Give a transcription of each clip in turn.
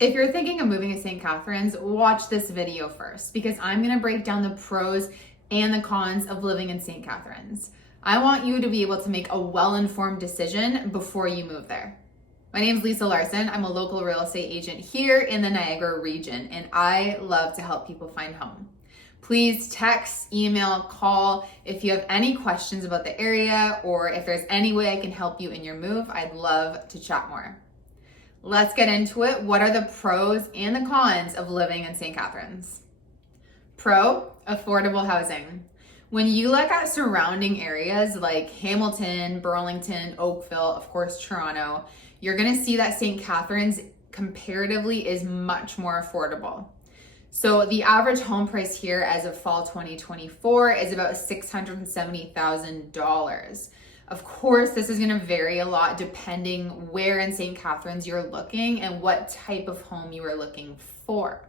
If you're thinking of moving to St. Catharines, watch this video first because I'm gonna break down the pros and the cons of living in St. Catharines. I want you to be able to make a well-informed decision before you move there. My name is Lisa Larson. I'm a local real estate agent here in the Niagara region, and I love to help people find home. Please text, email, call if you have any questions about the area or if there's any way I can help you in your move. I'd love to chat more. Let's get into it. What are the pros and the cons of living in St. Catharines? Pro, affordable housing. When you look at surrounding areas like Hamilton, Burlington, Oakville, of course, Toronto, you're gonna see that St. Catharines comparatively is much more affordable. So the average home price here as of fall 2024 is about $670,000. Of course, this is gonna vary a lot depending where in St. Catharines you're looking and what type of home you are looking for.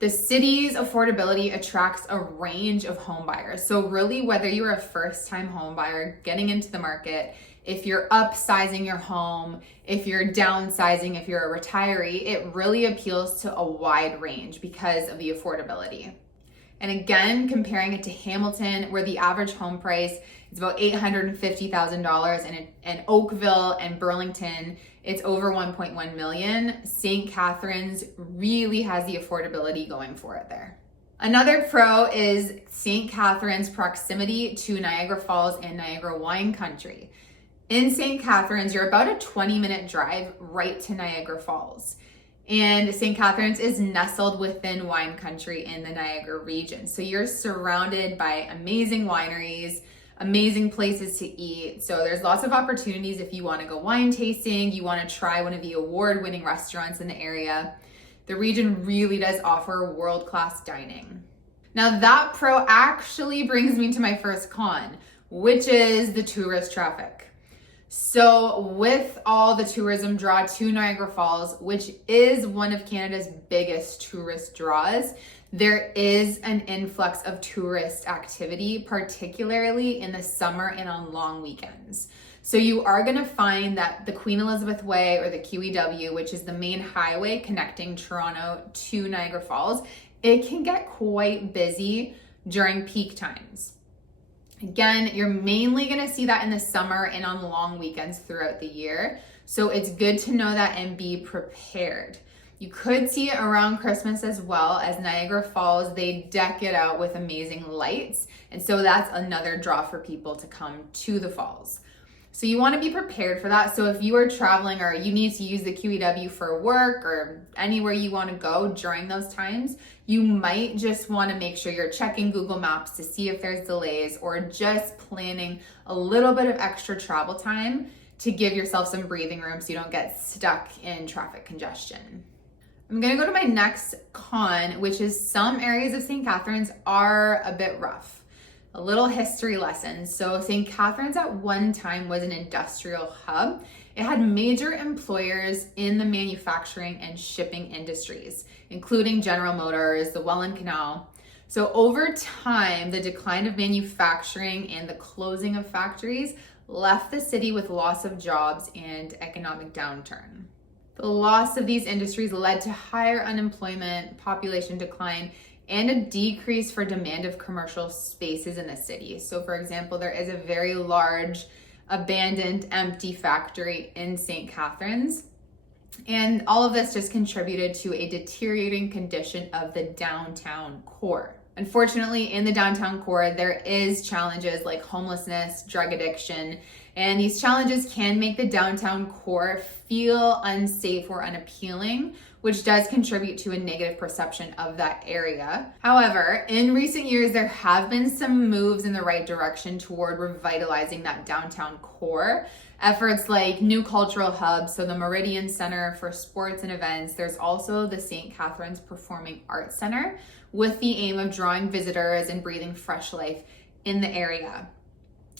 The city's affordability attracts a range of home buyers. So really, whether you're a first-time home buyer getting into the market, if you're upsizing your home, if you're downsizing, if you're a retiree, it really appeals to a wide range because of the affordability. And again, comparing it to Hamilton, where the average home price is about $850,000, and in Oakville and Burlington, it's over 1.1 million. St. Catharines really has the affordability going for it there. Another pro is St. Catharines' proximity to Niagara Falls and Niagara wine country. In St. Catharines, you're about a 20-minute drive right to Niagara Falls. And St. Catharines is nestled within wine country in the Niagara region. So you're surrounded by amazing wineries, amazing places to eat. So there's lots of opportunities if you want to go wine tasting, you want to try one of the award-winning restaurants in the area. The region really does offer world-class dining. Now that pro actually brings me to my first con, which is the tourist traffic. So with all the tourism draw to Niagara Falls, which is one of Canada's biggest tourist draws, there is an influx of tourist activity, particularly in the summer and on long weekends. So you are going to find that the Queen Elizabeth Way, or the QEW, which is the main highway connecting Toronto to Niagara Falls, it can get quite busy during peak times. Again, you're mainly going to see that in the summer and on long weekends throughout the year. So it's good to know that and be prepared. You could see it around Christmas as well, as Niagara Falls, they deck it out with amazing lights. And so that's another draw for people to come to the falls. So you want to be prepared for that. So if you are traveling or you need to use the QEW for work or anywhere you want to go during those times, you might just want to make sure you're checking Google Maps to see if there's delays, or just planning a little bit of extra travel time to give yourself some breathing room so you don't get stuck in traffic congestion. I'm going to go to my next con, which is some areas of St. Catharines are a bit rough. A little history lesson. So St. Catharines at one time was an industrial hub. It had major employers in the manufacturing and shipping industries, including General Motors, the Welland Canal. So over time, the decline of manufacturing and the closing of factories left the city with loss of jobs and economic downturn. The loss of these industries led to higher unemployment, population decline, and a decrease for demand of commercial spaces in the city. So for example, there is a very large abandoned empty factory in St. Catharines. And all of this just contributed to a deteriorating condition of the downtown core. Unfortunately, in the downtown core, there is challenges like homelessness, drug addiction, and these challenges can make the downtown core feel unsafe or unappealing, which does contribute to a negative perception of that area. However, in recent years, there have been some moves in the right direction toward revitalizing that downtown core. Efforts like new cultural hubs, so the Meridian Center for sports and events. There's also the St. Catharines Performing Arts Center, with the aim of drawing visitors and breathing fresh life in the area.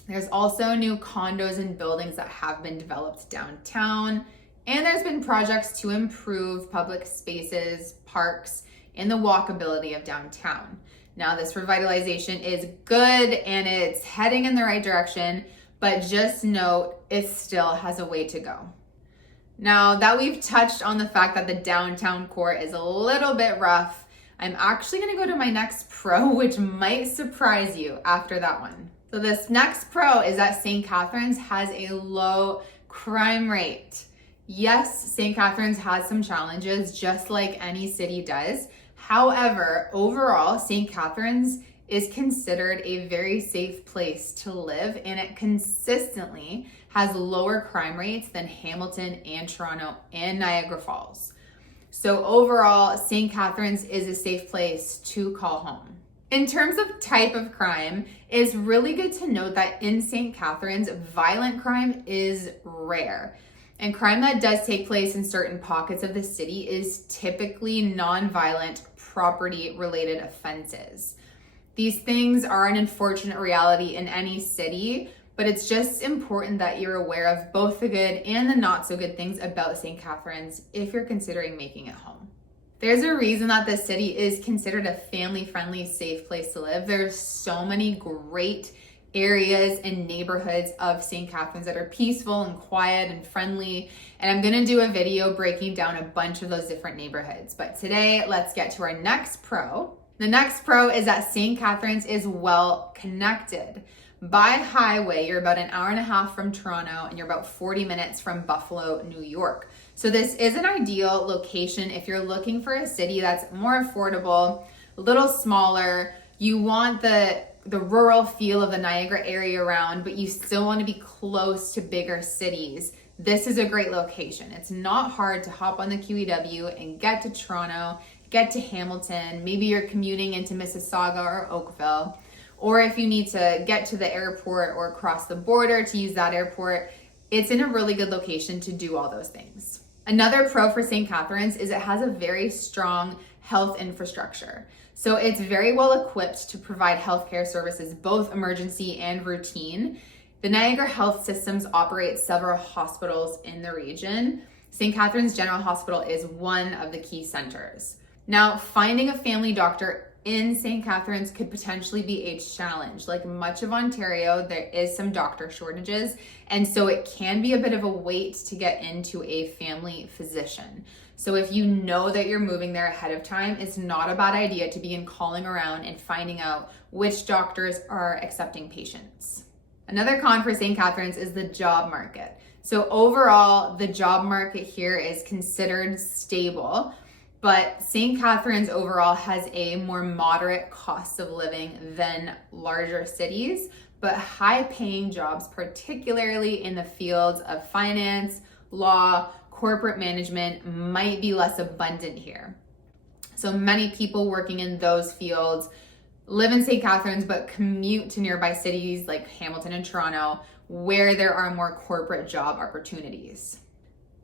There's also new condos and buildings that have been developed downtown. And there's been projects to improve public spaces, parks, and the walkability of downtown. Now, this revitalization is good and it's heading in the right direction, but just note it still has a way to go. Now that we've touched on the fact that the downtown core is a little bit rough, I'm actually gonna go to my next pro, which might surprise you after that one. So this next pro is that St. Catharines has a low crime rate. Yes, St. Catharines has some challenges, just like any city does. However, overall, St. Catharines is considered a very safe place to live, and it consistently has lower crime rates than Hamilton and Toronto and Niagara Falls. So overall, St. Catharines is a safe place to call home. In terms of type of crime, it's really good to note that in St. Catharines, violent crime is rare. And crime that does take place in certain pockets of the city is typically non-violent property-related offenses. These things are an unfortunate reality in any city, but it's just important that you're aware of both the good and the not so good things about St. Catharines if you're considering making it home. There's a reason that the city is considered a family-friendly, safe place to live. There's so many great areas and neighborhoods of St. Catharines that are peaceful and quiet and friendly. And I'm gonna do a video breaking down a bunch of those different neighborhoods. But today, let's get to our next pro. The next pro is that St. Catharines is well connected. By highway, you're about an hour and a half from Toronto and you're about 40 minutes from Buffalo, New York. So this is an ideal location if you're looking for a city that's more affordable, a little smaller. You want the rural feel of the Niagara area around, but you still want to be close to bigger cities. This is a great location. It's not hard to hop on the QEW and get to Toronto, get to Hamilton. Maybe you're commuting into Mississauga or Oakville. Or if you need to get to the airport or cross the border to use that airport, it's in a really good location to do all those things. Another pro for St. Catharines is it has a very strong health infrastructure. So it's very well equipped to provide healthcare services, both emergency and routine. The Niagara Health Systems operates several hospitals in the region. St. Catharines General Hospital is one of the key centers. Now, finding a family doctor in St. Catharines could potentially be a challenge. Like much of Ontario, there is some doctor shortages, and so it can be a bit of a wait to get into a family physician. So if you know that you're moving there ahead of time, it's not a bad idea to begin calling around and finding out which doctors are accepting patients. Another con for St. Catharines is the job market. So overall, the job market here is considered stable, but St. Catharines overall has a more moderate cost of living than larger cities, but high paying jobs, particularly in the fields of finance, law, corporate management, might be less abundant here. So many people working in those fields live in St. Catharines, but commute to nearby cities like Hamilton and Toronto, where there are more corporate job opportunities.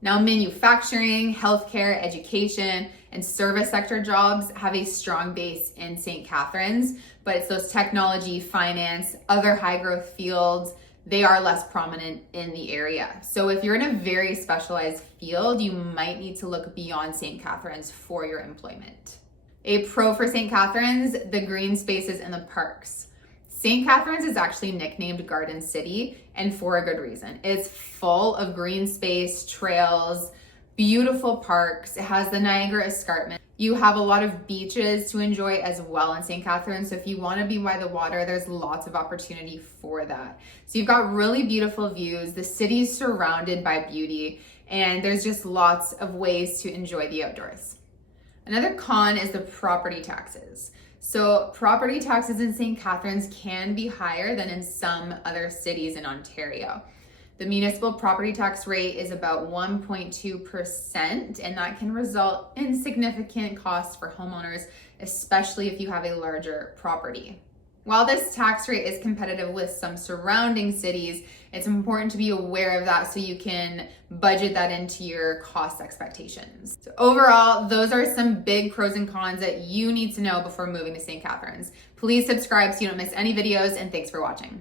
Now, manufacturing, healthcare, education, and service sector jobs have a strong base in St. Catharines, but it's those technology, finance, other high growth fields, they are less prominent in the area. So if you're in a very specialized field, you might need to look beyond St. Catharines for your employment. A pro for St. Catharines, the green spaces and the parks. St. Catharines is actually nicknamed Garden City, and for a good reason. It's full of green space, trails, beautiful parks. It has the Niagara Escarpment. You have a lot of beaches to enjoy as well in St. Catharines. So if you want to be by the water, there's lots of opportunity for that. So you've got really beautiful views. The city's surrounded by beauty, and there's just lots of ways to enjoy the outdoors. Another con is the property taxes. So property taxes in St. Catharines can be higher than in some other cities in Ontario. The municipal property tax rate is about 1.2%, and that can result in significant costs for homeowners, especially if you have a larger property. While this tax rate is competitive with some surrounding cities, it's important to be aware of that so you can budget that into your cost expectations. So overall, those are some big pros and cons that you need to know before moving to St. Catharines. Please subscribe so you don't miss any videos, and thanks for watching.